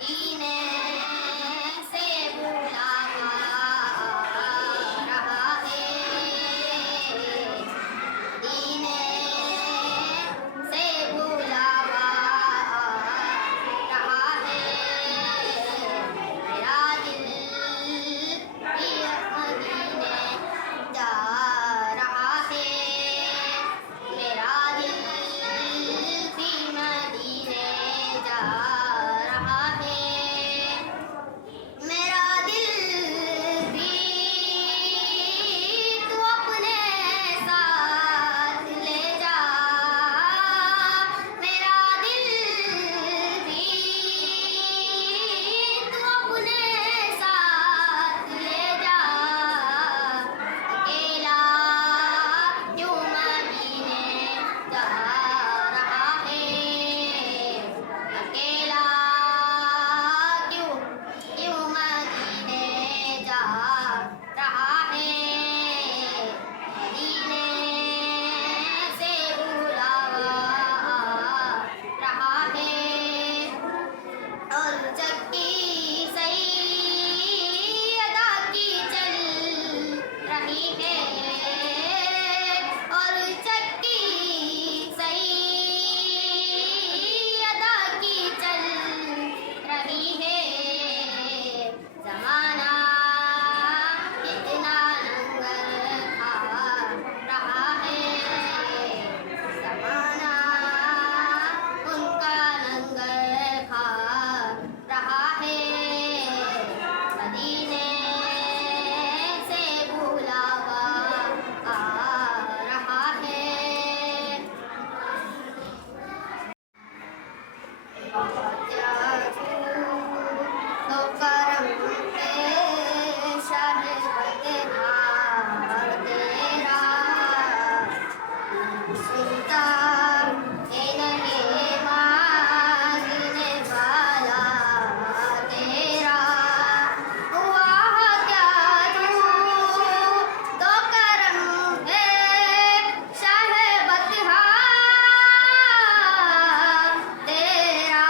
सीने से बुलावा रहा है, सीने से बुलावा रहा है। मेरा दिल भी मदीने जा रहा है, मेरा दिल भी मदीने जा रहा है। मेरा दिल भी तू अपने साथ ले जा, मेरा दिल भी तू अपने साथ ले जा। अकेला क्यों मदीने जा रहा है, अकेला क्यों क्यों मदीने जा रहा है। मदीने से बुलावा रहा है, और चक्की सैयदा की चल रही है, और चक्की सैयदा की चल रही है। ज़माना कितना लंगर खा रहा है, ज़माना उनका लंगर खा रहा है। मदीने से बुलावा आ रहा है। तो करम पे शहबत हार तेरा, सुनता है नहीं मांगने वाला तेरा। हुआ क्या तू तो करम पे शहबत हार तेरा,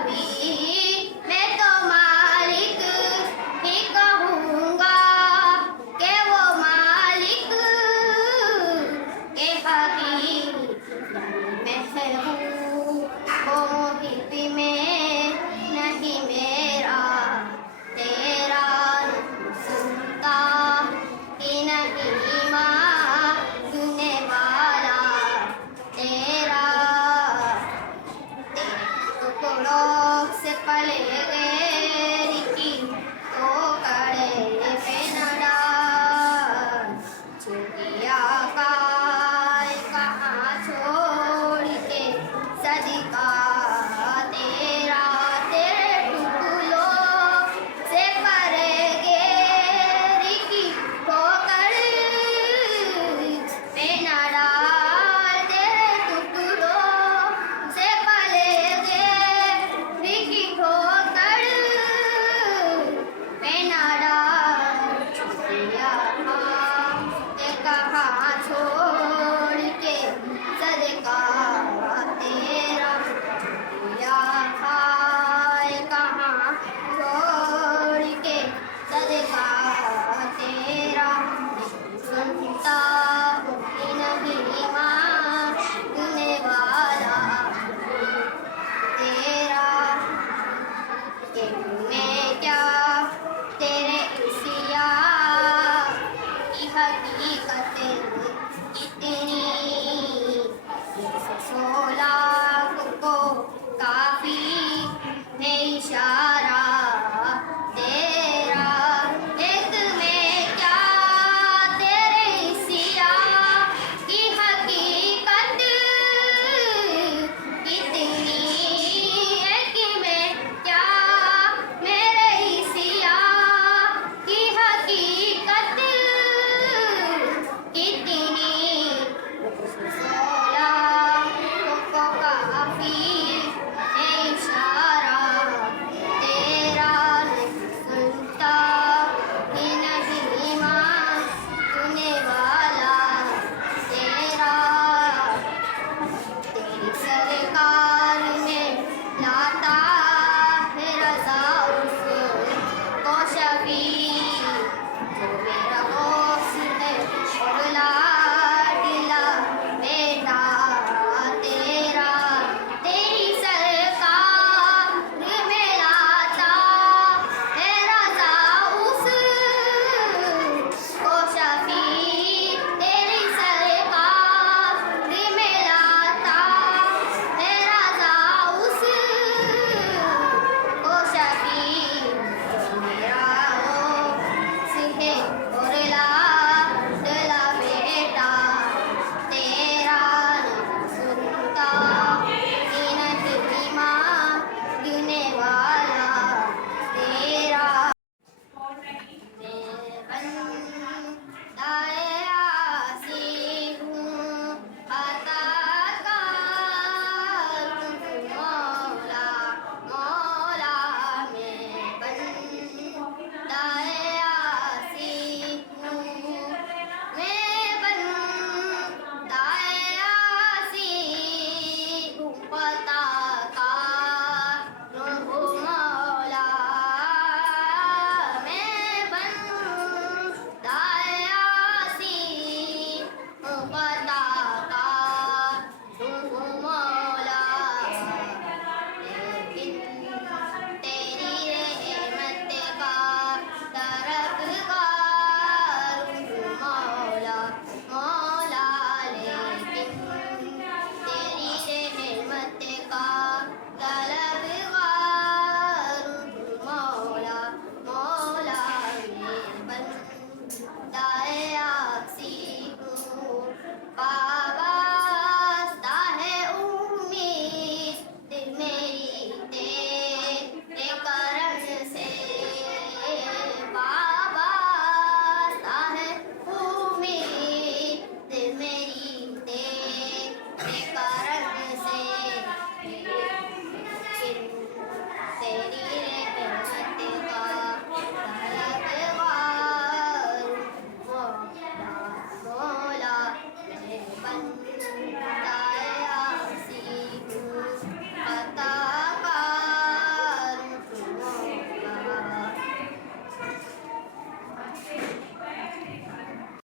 कभी मैं तो मालिक ही कहूँगा कि वो मालिक के हकीकत में हूँ। वो मोहित में नहीं मेरा तेरा सुनता कि नहीं मांगने वाला तेरा। तेरे टुकड़ों से पले गए